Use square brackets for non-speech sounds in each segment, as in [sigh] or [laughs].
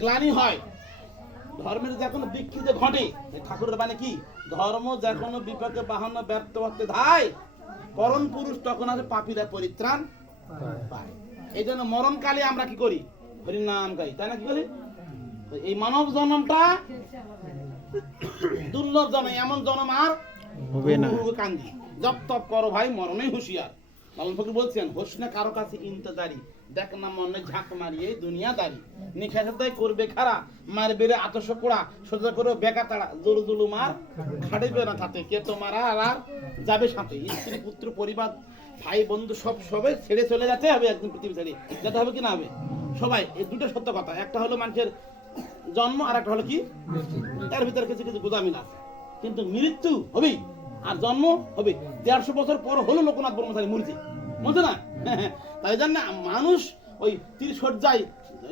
গ্লানি হয়। ধর্মের যখন বিকৃতি ঘটে ঠাকুরের মানে কি? ধর্ম যখন বিপাকে বাহান্ন ব্যর্থ হতে ধায় করণ পুরুষ তখন আছে পাপীরা পরিত্রাণ পায়। এই জন্য মরণকালে আমরা কি করি? হরিনাম গাই তাই না কি করি এই মানব জন্মটা দুর্লভ জন্ম এমন জন্ম আর হবে না। কান্দি। জপ তপ করো ভাই মরণেই হুঁশিয়ার। লালন ফকির বলছেন কারও কাছে ইন্তজারি, দেখ না মনে ঝাঁক মারিয়ে দুনিয়াদারি। নিখাসাদাই করবে খারা মার বেড়ে আতস কোড়া সোজা করে বেকা তাড়া জোর জুলু মার না কে তোমার আর যাবে সাথে? স্ত্রী, পুত্র, পরিবার, ভাই, বন্ধু, সব সবে ছেড়ে চলে যেতে হবে একদিন পৃথিবী ছেড়ে। যেতে হবে কি না হবে? সবাই এই দুটো সত্য কথা। একটা হলো মানুষের জন্ম আর একটা হলো কি? তার ভিতরে কিছু কিছু গোদামিল আছে। কিন্তু মৃত্যু হবেই। আর জন্ম হবে দেড়শো বছর পর হলো লোকনাথ ব্রহ্মচারী মূর্তি বুঝছ না? [laughs] তাই জন্য মানুষ ওই তিরিশ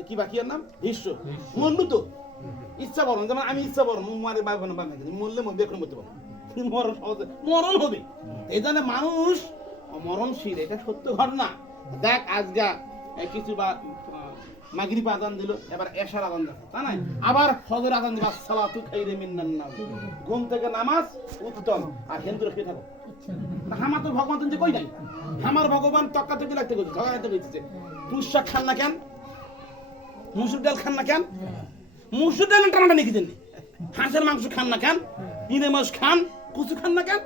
কি বাকি নাম? ভীষ্ম মরলু তো। ইচ্ছা বরণ যেমন আমি ইচ্ছা বরণ মারে বাই বোন বাই মরলে মরবে এখন মরতে পারব মরণ সহজে মরণ হবে। এই জন্য মানুষ মরণশীল এটা সত্য ঘটনা। দেখ আজকে কিছু বা মাগরিব আজান দিল, এবার এশার আজান যাচ্ছে তা নাই? আবার ফজর আজান দিবা সালাতু খাইরে মিন্নান নাম। ঘুম থেকে নামাজ, উত্তম। আর হিন্দুরা খেয়ে থাকো। হামা তো ভগবান তুমি কই নাই? আমার ভগবান তক্কা তকি লাগতে কইছে ঝগড়াতে কইছে। পুষ শাক খান না কেন? মুসুর ডাল খান না কেন? মুসুর ডাল টানাটা নাকি দেন হাঁসের মাংস খান না কেন? ইনে মাছ খান? কুচু খান না কেন?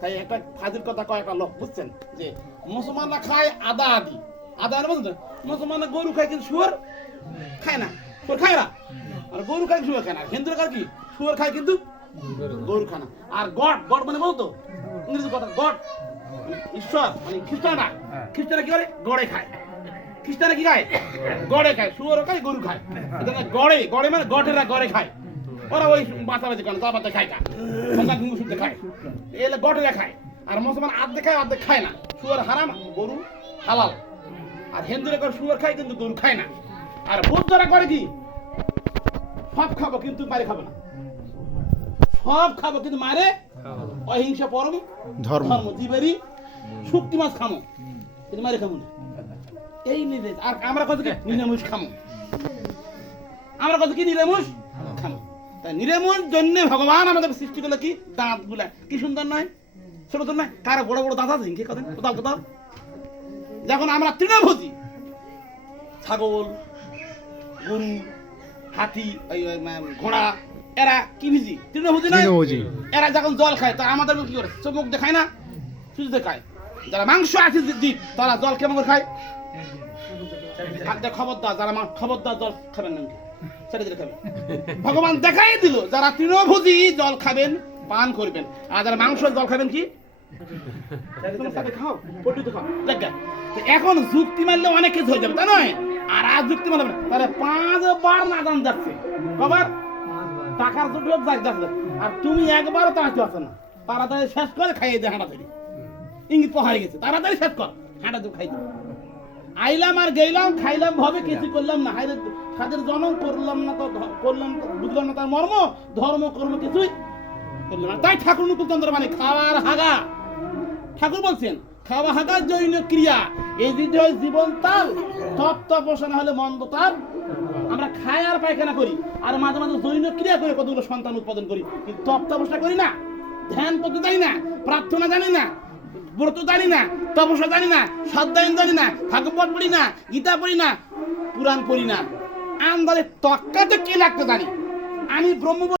তাই একটা ফাজিল কথা কয় একটা লোক, বুঝছেন? যে মুসলমানরা খায় আদা আদি। আদা আদি বুঝলেন মুসলমানরা গরু খায় কিন্তু শুয়ার খায় না শুয়ার খায় না। আর গরু খায় শুয়ার খায় না। হিন্দুরা খায় কি? শুয়ার খায় কিন্তু গরু খায় না। আর গড গড মানে বলতো ইংরেজি কথা গড। মানে ঈশ্বর মানে খ্রিস্টানরা। খ্রিস্টানরা কি করে? গড়ে খায়। খ্রিস্টানরা কি খায়? গড়ে খায় শুয়ারও খায় গরু খায়। গড়ে গড়ে মানে গটেরা গড়ে খায়। ওরা ওই বাঁচাবাচি করে জাবাতে খায় না। সন্ধ্যা ঘুম শুনতে খায়। এলে গটেরা খায়। আর মুসলমান আর্ধেক খায় অর্ধেক খায় না। শুয়ার হারাম গরু হালাল। আর হিন্দুরা করে শুয়ার খায় কিন্তু গরু খায় না। আর বৌদ্ধরা করে কি? সব খাব কিন্তু মারে খাব না। সব খাব কিন্তু মারে অহিংসা পরম ধর্ম। ধর্ম জীবেরই। শুক্তি মাছ খামো কিন্তু মারে খাব না। এই নির্দেশ। আর আমরা কত কি? নিরামিষ খামো। আমরা কত কি? নিরামিষ খামো। তাই নিরামিষ জন্য ভগবান আমাদের সৃষ্টি করল কি? দাঁতগুলা কি সুন্দর নয়? ছোট ছোট নয়? কারও বড় বড় দাঁত আছে? কি কথা? কোথাও কোথাও? যখন আমরা তৃণভোজী ছাগল গরু হাতি ঘোড়া এরা কি ভিজি তৃণভোজী তৃণভোজী। এরা যখন জল খায় তা আমাদের কি করে? চমক দেখায় না? শুধু দেখায়। যারা মাংস আছে দ্বীপ তারা জল কেমন করে খায়? খবরদার যারা খবরদার জল খাবেন না ছেড়ে দিলে খাবেন ভগবান দেখাই দিল যারা তৃণভোজী জল খাবেন পান করবেন। আর যারা মাংস জল খাবেন কি? এখন যুক্তি মারলে অনেক কিছু হয়ে যাবে তা নয়? আর আজ যুক্তি মারবে না। তাহলে পাঁচবার নাদান যাচ্ছে। কবার? টাকার দুটো যাচ্ছে আর তুমি একবারও না। তাড়াতাড়ি শেষ করে খাইয়ে দে হাঁটাতাড়ি ইঙ্গিত পাহাড়ে গেছে। তাড়াতাড়ি শেষ কর হাঁটা তো খাই আইলাম আর গেলাম খাইলাম ভাবে কিছু করলাম না। হাইরে সাদের জনম করলাম না তো করলাম তো বুঝলাম না তার মর্ম ধর্ম কর্ম কিছুই করলাম তাই ঠাকুর মুকুলচন্দ্র মানে খাওয়ার হাগা। ঠাকুর বলছেন খাওয়া হাগা জৈন ক্রিয়া, এই যদি হয় জীবন তাল, তপ তপসা না হলে মন্দ তাল। আমরা খাই আর পায়খানা করি, আর মাঝে মাঝে জৈন ক্রিয়া করে কতগুলো সন্তান উৎপাদন করি। কিন্তু তপ তপসা করি না, ধ্যান করতে জানি না, প্রার্থনা জানি না, ব্রত জানি না, তপস্যা জানি না সদ্যায়ন জানি না, ভাগবত পড়ি না, গীতা পড়ি না, পুরাণ পড়ি না। আন্দারে তক্কাতে কি লাগতে জানি? আমি ব্রহ্ম